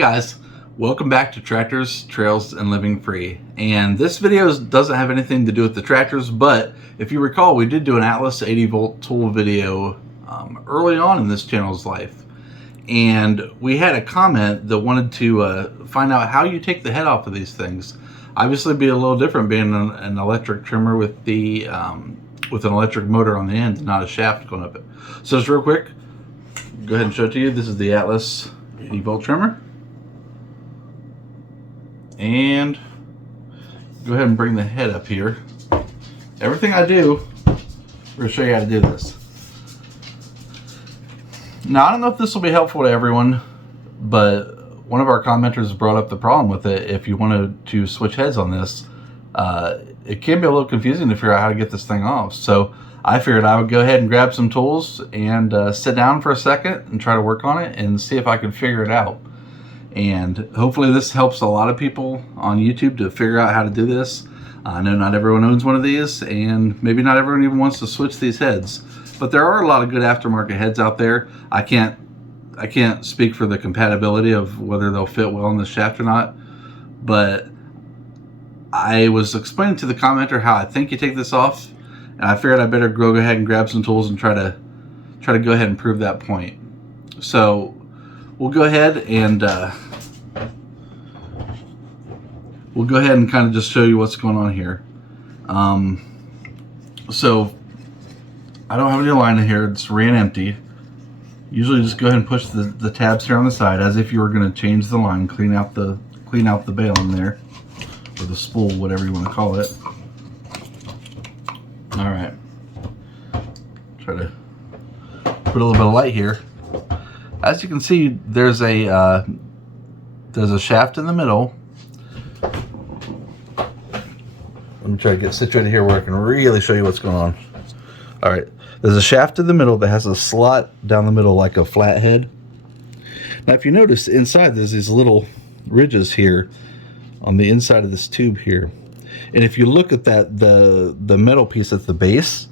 guys, welcome back to Tractors, Trails, and Living Free. And this video doesn't have anything to do with the tractors, but if you recall, we did do an Atlas 80 volt tool video early on in this channel's life. And we had a comment that wanted to find out how you take the head off of these things. Obviously, it'd be a little different being an electric trimmer with the with an electric motor on the end, not a shaft going up it. So just real quick, go ahead and show it to you. This is the Atlas 80 volt trimmer. And go ahead and bring the head up here. Everything I do, we're going to show you how to do this. Now, I don't know if this will be helpful to everyone, but one of our commenters brought up the problem with it. If you wanted to switch heads on this, it can be a little confusing to figure out how to get this thing off. So I figured I would go ahead and grab some tools and sit down for a second and try to work on it and see if I could figure it out. And hopefully this helps a lot of people on YouTube to figure out how to do this. I know not everyone owns one of these, and maybe not everyone even wants to switch these heads, but there are a lot of good aftermarket heads out there. I can't speak for the compatibility of whether they'll fit well in the shaft or not, but I was explaining to the commenter how I think you take this off, and I figured I better go ahead and grab some tools and try to go ahead and prove that point. So we'll go ahead and kind of just show you what's going on here. So I don't have any line in here, it's ran empty. Usually just go ahead and push the tabs here on the side as if you were going to change the line, clean out the bail in there, or the spool, whatever you want to call it. All right, try to put a little bit of light here. As you can see, there's a shaft in the middle. Let me try to get situated here where I can really show you what's going on. All right, there's a shaft in the middle that has a slot down the middle like a flathead. Now, if you notice inside, there's these little ridges here on the inside of this tube here. And if you look at that, the metal piece at the base,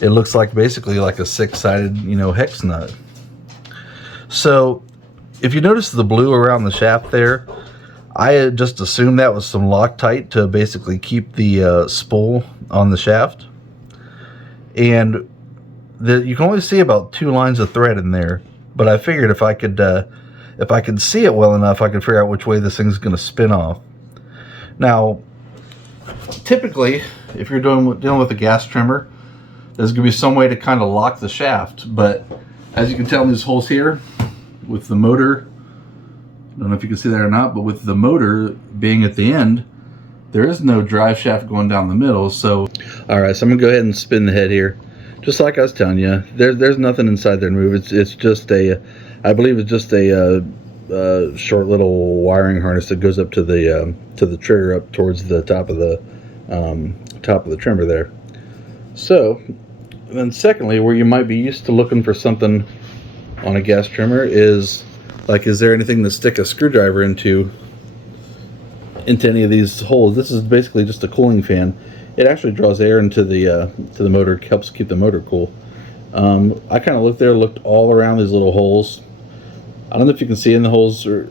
it looks like basically like a six-sided, hex nut. So if you notice the blue around the shaft there, I had just assumed that was some Loctite to basically keep the spool on the shaft. And you can only see about 2 lines of thread in there, but I figured if I could see it well enough, I could figure out which way this thing's going to spin off. Now, typically, if you're dealing with a gas trimmer, there's going to be some way to kind of lock the shaft, but as you can tell in these holes here, with the motor, I don't know if you can see that or not, but with the motor being at the end, there is no drive shaft going down the middle. So, all right, so I'm gonna go ahead and spin the head here, just like I was telling you. There's nothing inside there to move. It's just I believe it's just a short little wiring harness that goes up to the trigger up towards the top of the trimmer there. So then, secondly, where you might be used to looking for something on a gas trimmer is there anything to stick a screwdriver into any of these holes? This is basically just a cooling fan. It actually draws air into the motor, helps keep the motor cool. I kind of looked all around these little holes. I don't know if you can see in the holes, or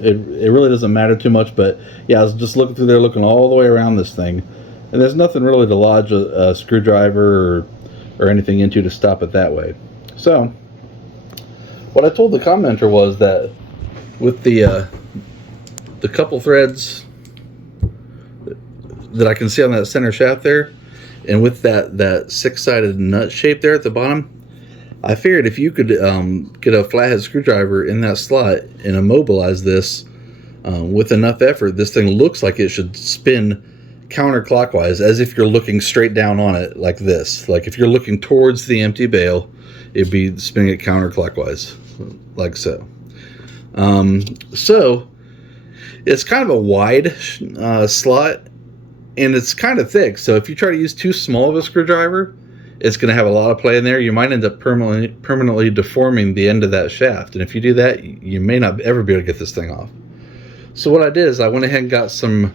it really doesn't matter too much, but yeah, I was just looking through there, looking all the way around this thing, and there's nothing really to lodge a screwdriver or anything into to stop it that way. So what I told the commenter was that with the couple threads that I can see on that center shaft there, and with that six-sided nut shape there at the bottom, I figured if you could get a flathead screwdriver in that slot and immobilize this with enough effort, this thing looks like it should spin counterclockwise, as if you're looking straight down on it like this. Like if you're looking towards the empty bale, it'd be spinning it counterclockwise, like so. So it's kind of a wide slot, and it's kind of thick. So if you try to use too small of a screwdriver, it's going to have a lot of play in there. You might end up permanently deforming the end of that shaft. And if you do that, you may not ever be able to get this thing off. So what I did is I went ahead and got some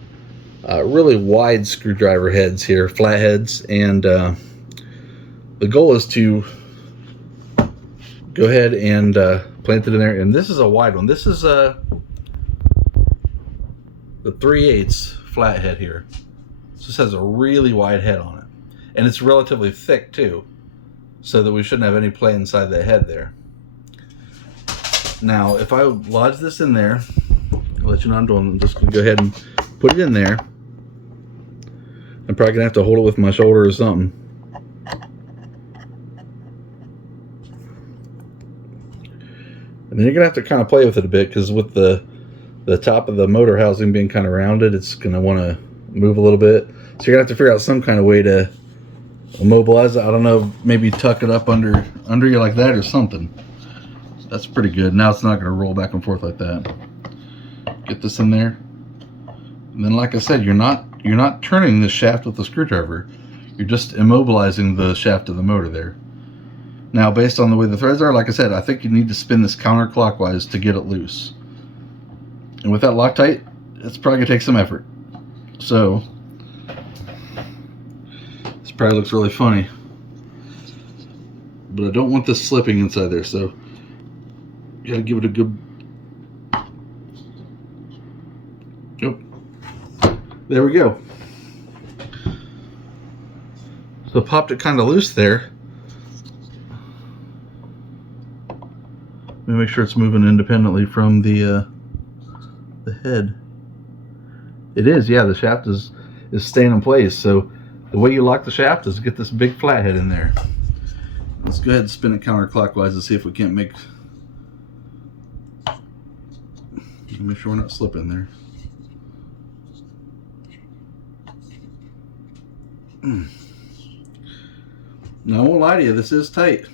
really wide screwdriver heads here, flatheads, and the goal is to go ahead and plant it in there. And this is a wide one. This is the 3/8 flathead here. This has a really wide head on it, and it's relatively thick too, so that we shouldn't have any play inside the head there. Now, if I lodge this in there, I'll let you know I'm doing. I'm just gonna go ahead and put it in there. I'm probably gonna have to hold it with my shoulder or something. And then you're gonna have to kind of play with it a bit, because with the top of the motor housing being kind of rounded, it's gonna want to move a little bit. So you're gonna have to figure out some kind of way to immobilize it. I don't know, maybe tuck it up under you like that or something. That's pretty good. Now it's not gonna roll back and forth like that. Get this in there, and then, like I said, you're not turning the shaft with the screwdriver. You're just immobilizing the shaft of the motor there. Now, based on the way the threads are, like I said, I think you need to spin this counterclockwise to get it loose. And with that Loctite, it's probably gonna take some effort. So this probably looks really funny, but I don't want this slipping inside there, so you gotta give it a good. Yep. There we go. So popped it kind of loose there. Let me make sure it's moving independently from the head. It is, yeah. The shaft is staying in place. So the way you lock the shaft is get this big flathead in there. Let's go ahead and spin it counterclockwise and see if we can't make sure we're not slipping there. Now, I won't lie to you, this is tight.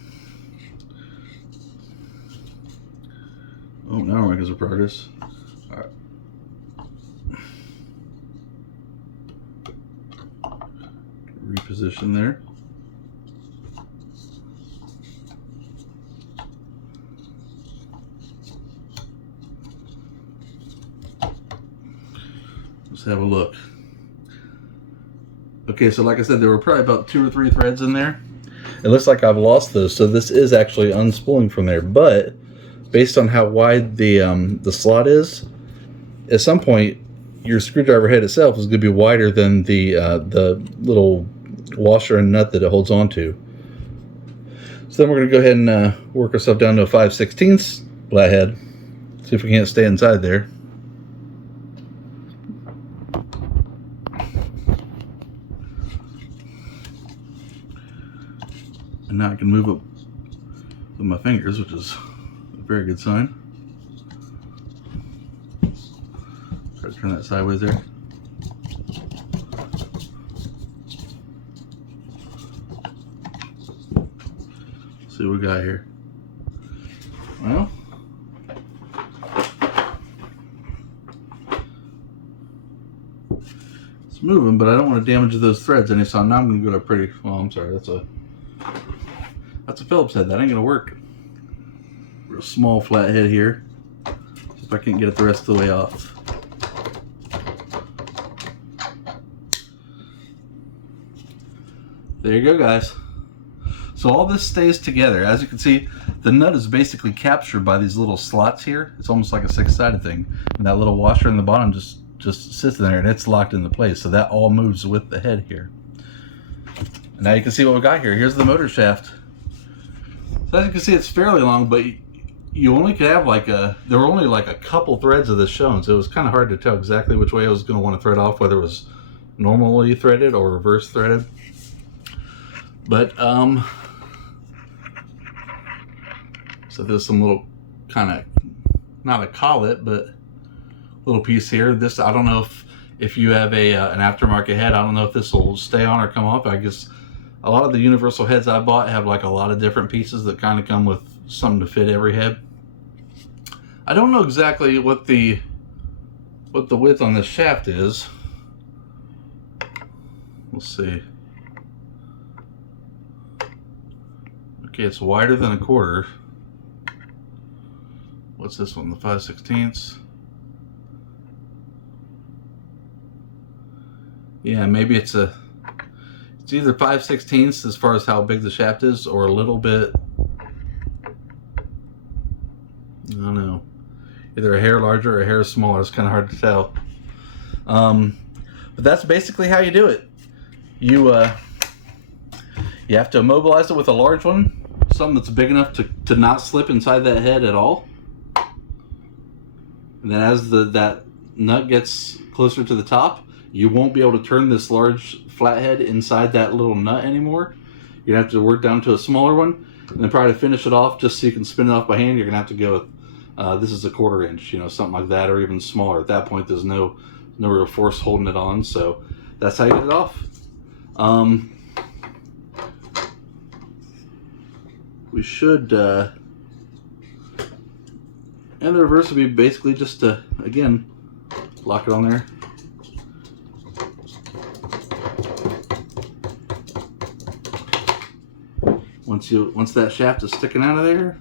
Oh, now we're making some progress. All right. Reposition there. Let's have a look. Okay, so like I said, there were probably about 2 or 3 threads in there. It looks like I've lost those, so this is actually unspooling from there. But based on how wide the slot is, at some point your screwdriver head itself is going to be wider than the little washer and nut that it holds onto. So then we're going to go ahead and work ourselves down to a 5/16 flathead. See if we can't stay inside there. And now I can move it with my fingers, which is a very good sign. Try to turn that sideways there. See what we got here. Well, it's moving, but I don't want to damage those threads any, so now I'm going to go to pretty. Well, I'm sorry, that's a Phillips head. That ain't gonna work. Real small flathead here. See if I can't get it the rest of the way off. There you go, guys. So all this stays together. As you can see, the nut is basically captured by these little slots here. It's almost like a 6-sided thing. And that little washer in the bottom just sits in there, and it's locked into place. So that all moves with the head here. And now you can see what we got here. Here's the motor shaft. So as you can see, it's fairly long, but you only could have there were only like a couple threads of this shown, so it was kind of hard to tell exactly which way I was going to want to thread off, whether it was normally threaded or reverse threaded. But so there's some little kind of, not a collet, but little piece here. This, I don't know if you have an aftermarket head, I don't know if this will stay on or come off. I guess a lot of the universal heads I bought have like a lot of different pieces that kind of come with something to fit every head. I don't know exactly what the width on this shaft is. We'll see. Okay, it's wider than 1/4. What's this one? The 5/16. Yeah, maybe it's either 5/16 as far as how big the shaft is, or a little bit either a hair larger or a hair smaller. It's kind of hard to tell. But that's basically how you do it. You have to immobilize it with a large one, something that's big enough to not slip inside that head at all. And then as that nut gets closer to the top, you won't be able to turn this large flathead inside that little nut anymore. You're going to have to work down to a smaller one. And then probably to finish it off, just so you can spin it off by hand, you're going to have to go with, this is a 1/4 inch, something like that, or even smaller. At that point, there's no real force holding it on. So that's how you get it off. We should, and the reverse would be basically just to, again, lock it on there. Once that shaft is sticking out of there,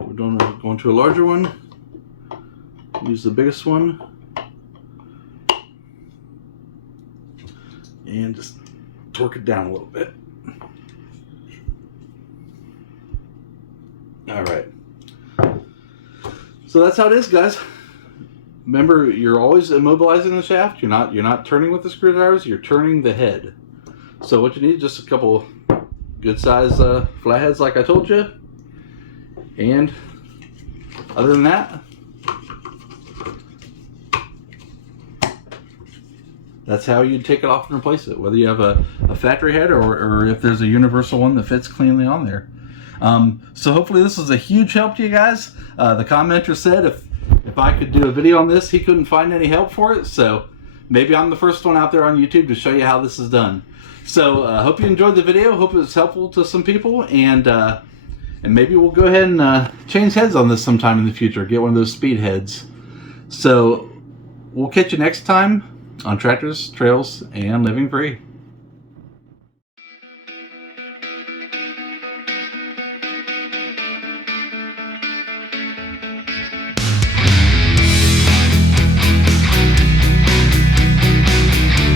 we're going to a larger one. Use the biggest one. And just torque it down a little bit. All right. So that's how it is, guys. Remember, you're always immobilizing the shaft. You're not turning with the screwdrivers. You're turning the head. So what you need is just a couple good size flatheads, like I told you. And other than that, that's how you take it off and replace it, whether you have a factory head or if there's a universal one that fits cleanly on there. So hopefully this was a huge help to you guys. The commenter said if I could do a video on this, he couldn't find any help for it. So maybe I'm the first one out there on YouTube to show you how this is done. So hope you enjoyed the video. Hope it was helpful to some people. And maybe we'll go ahead and change heads on this sometime in the future. Get one of those speed heads. So we'll catch you next time on Tractors, Trails, and Living Free.